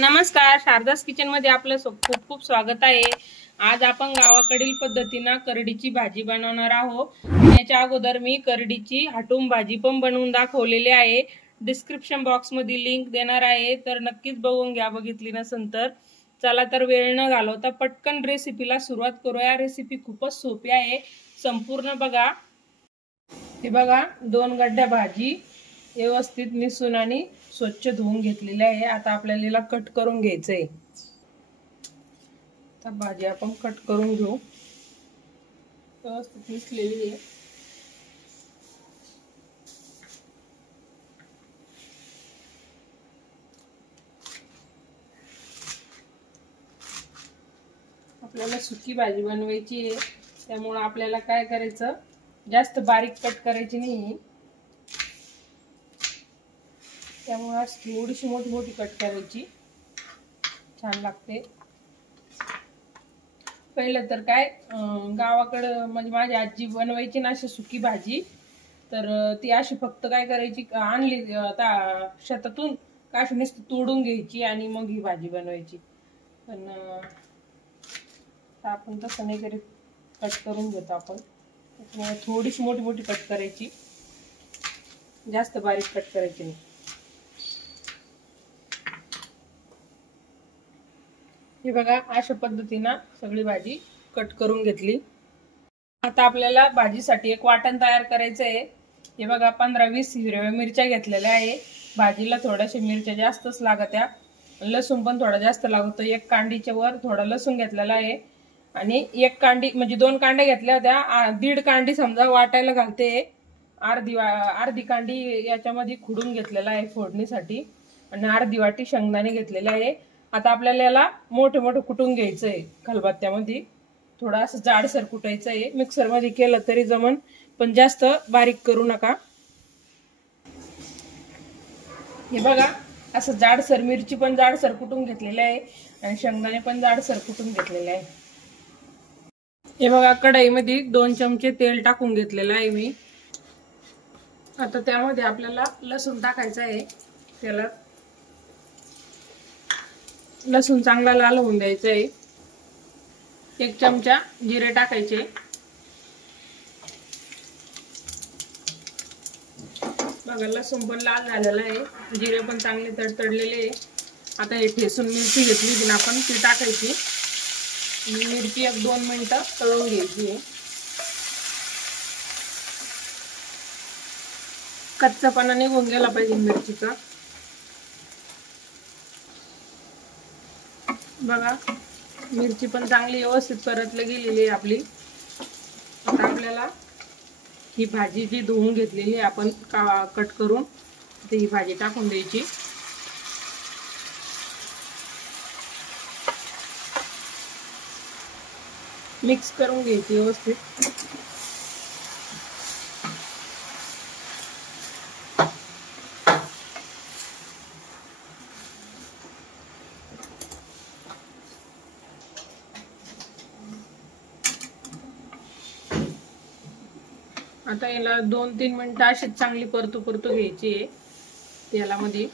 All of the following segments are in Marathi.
नमस्कार, शारदास किचन मध्ये आपलं खूप खूप स्वागत आहे। आज आपण गावाकडील पद्धतीने करडीची भाजी बनवणार आहोत। याच्या अगोदर मी करडीची हाटूम भाजी पण बनवून दाखवलेली आहे। डिस्क्रिप्शन बॉक्स मध्ये लिंक देणार आहे, तर नक्कीच बघून घ्या बघितली नसेल तर। चला तर वेळ न घालवता पटकन रेसिपीला सुरुवात करूया। रेसिपी खूपच सोपी आहे, संपूर्ण बघा। हे बघा, 2 गड्ड्या भाजी व्यवस्थित निसून आणि स्वच्छ धुवून घेतलेली आहे। आता आपल्याला याला कट करून घ्यायचंय। तर भाजी आपण कट करून घेऊ। व्यवस्थित निसलेली आहे। आपल्याला सुकी भाजी बनवायची आहे, त्यामुळे आपल्याला काय करायचं, जास्त बारीक कट करायची नाही। त्यामुळे थोडीशी मोठी मोठी कट करायची, छान लागते। पहिलं तर काय, गावाकडे म्हणजे माझी आजी बनवायची ना अशी सुकी भाजी। तर ती अशी फक्त काय करायची, आणली शेतातून काशी नुसती तोडून घ्यायची आणि मग ही भाजी बनवायची। पण आपण तसं नाही करीत, कट करून घेतो आपण। थोडीशी मोठी मोठी कट करायची, जास्त बारीक कट करायची नाही। हे बघा, अशा पद्धतीने सगळी भाजी कट करून घेतली। आता आपल्याला भाजीसाठी एक वाटण तयार करायचं आहे। हे बघा, 15-20 हिरव्या मिरच्या घेतलेल्या आहे। भाजीला थोड्याशा मिरच्या जास्तच लागत्या, लसूण पण थोडा जास्त लागतो। 1 कांडीच्या वर थोडा लसूण घेतलेला आहे आणि 1 कांडी म्हणजे 2 कांड्या घेतल्या होत्या, 1.5 कांडी समजा वाटायला घालते। अर्धी कांडी याच्यामध्ये खुडून घेतलेला आहे फोडणीसाठी, आणि अर्धी वाटी शेंगदाणे घेतलेले आहे। आता आपल्याला याला मोठे मोठे कुटून घ्यायचंय खलबत्त्यामध्ये। थोडा असं जाडसर कुटायचं आहे, मिक्सर मध्ये केलं तरी जमन, पण जास्त बारीक करू नका। हे बघा, असं जाडसर, मिरची पण जाडसर कुटून घेतलेली आहे आणि शेंगदाणे पण जाडसर कुटून घेतलेले आहे। हे बघा, कढईमध्ये 2 चमचे तेल टाकून घेतलेलं आहे मी। आता त्यामध्ये आपल्याला लसूण टाकायचं आहे। त्याला लसूण चांगला लाल होऊन द्यायचा आहे। 1 चमचा जिरे टाकायचे। बघा, लसूण पण लाल झालेला आहे, जिरे पण चांगले तडतडलेले आहे। आता हे ठेसून मिरची घेतली होती ना आपण, ती टाकायची। मिरची 1-2 मिनिटं तळून घ्यायची। कच्चापणा निघून गेला पाहिजे मिरचीचा। बघा, मिरची पण चांगली व्यवस्थित परतली गेलेली आहे आपली। आता आपल्याला ही भाजी जी धुवून घेतलेली आहे आपण कट करून, ही भाजी टाकून द्यायची। मिक्स करून घ्यायची व्यवस्थित। आता याला 2-3 मिनिटं अशीच चांगली परतू घ्यायची आहे तेलामध्ये।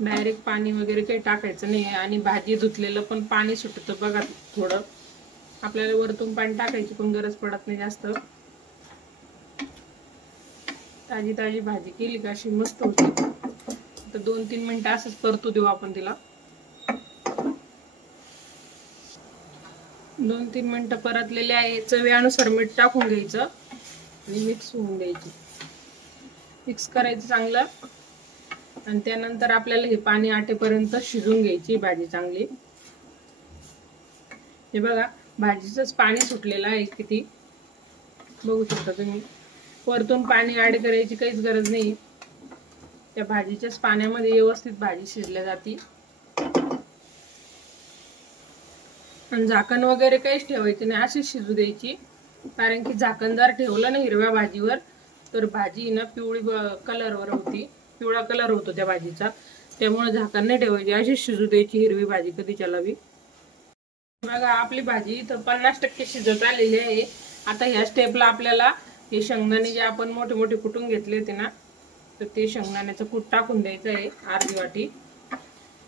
डायरेक्ट पाणी वगैरे काही टाकायचं नाही, आणि भाजी धुतलेलं पण पाणी सुटतं बघा थोडं। आपल्याला वरतून पाणी टाकायची पण गरज पडत नाही जास्त। ताजी ताजी भाजी केली का अशी मस्त होती। तर 2-3 मिनिटं असंच परतू देऊ आपण तिला। 2-3 मिनिटं परतलेले आहे। चवीनुसार मीठ टाकून घ्यायचं आणि मिक्स होऊन द्यायची। मिक्स करायचं चांगलं, आणि त्यानंतर आपल्याला हे पाणी आटेपर्यंत शिजून घ्यायची भाजी चांगली। हे बघा, भाजीचंच पाणी सुटलेलं आहे किती, बघू शकता तुम्ही। वरतून पाणी ऍड करायची काहीच गरज नाही, त्या भाजीच्याच पाण्यामध्ये व्यवस्थित भाजी शिजल्या जाते। आणि झाकण वगैरे काहीच ठेवायचं नाही, अशीच शिजू द्यायची। कारण की झाकण जर ठेवलं ना हिरव्या भाजीवर, तर भाजी ना पिवळी कलरवर होती, पिवळा कलर होतो त्या भाजीचा। त्यामुळे झाकण नाही ठेवायची, अशीच शिजू द्यायची हिरवी भाजी कधीच्याला बी। बघा, आपली भाजी तर 50% शिजत आलेली आहे। आता ह्या स्टेपला आपल्याला हे शेंगदाणे जे आपण मोठे मोठे कुटून घेतले होते ना, तर ते शेंगदाण्याचं कूट टाकून द्यायचं आहे, अर्धी वाटी।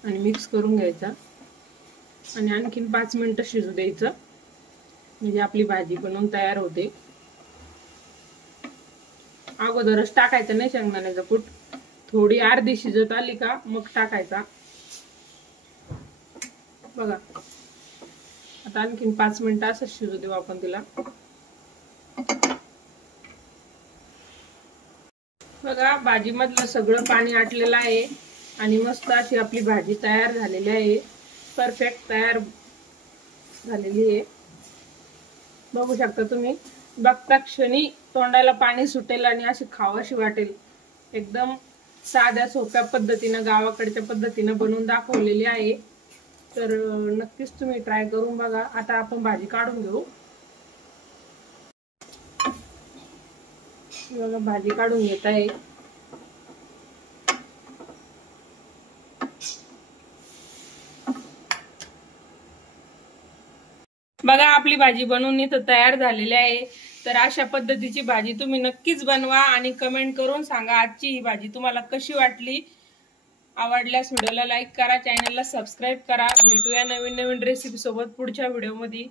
आणि मिक्स करून घ्यायचा आणि आणखीन 5 मिनिटं शिजू द्यायचं, म्हणजे आपली भाजी बनवून तयार होते. अगोदरच टाकायचं नाही शेंगदाण्याचं कूट, थोडी अर्धी शिजत आली का मग टाकायचा. बघा आता आणखीन 5 मिनिटं असं शिजू देऊ आपण तिला. बघा भाजी मधलं सगळं पाणी आटलेलं आहे आणि मस्त अशी आपली भाजी तयार झालेली आहे. परफेक्ट तयार झालेली आहे. बघू शकता तुम्ही, बघता क्षणी तोंडाला पाणी सुटेल आणि अशी खावाशी वाटेल. एकदम साध्या सोप्या पद्धतीनं गावाकडच्या पद्धतीनं बनवून दाखवलेली आहे. तर नक्कीच तुम्ही ट्राय करून बघा. आता आपण भाजी काढून घेऊ. बघा भाजी काढून घेत आहे. बघा आपली भाजी बनवून इथं तयार झालेली आहे. तर अशा पद्धतीची भाजी तुम्ही नक्कीच बनवा आणि कमेंट करून सांगा आजची ही भाजी तुम्हाला कशी वाटली. आवडल्यास व्हिडिओला लाईक करा, चॅनलला सबस्क्राईब करा. भेटूया नवीन नवीन रेसिपी सोबत पुढच्या व्हिडिओमध्ये.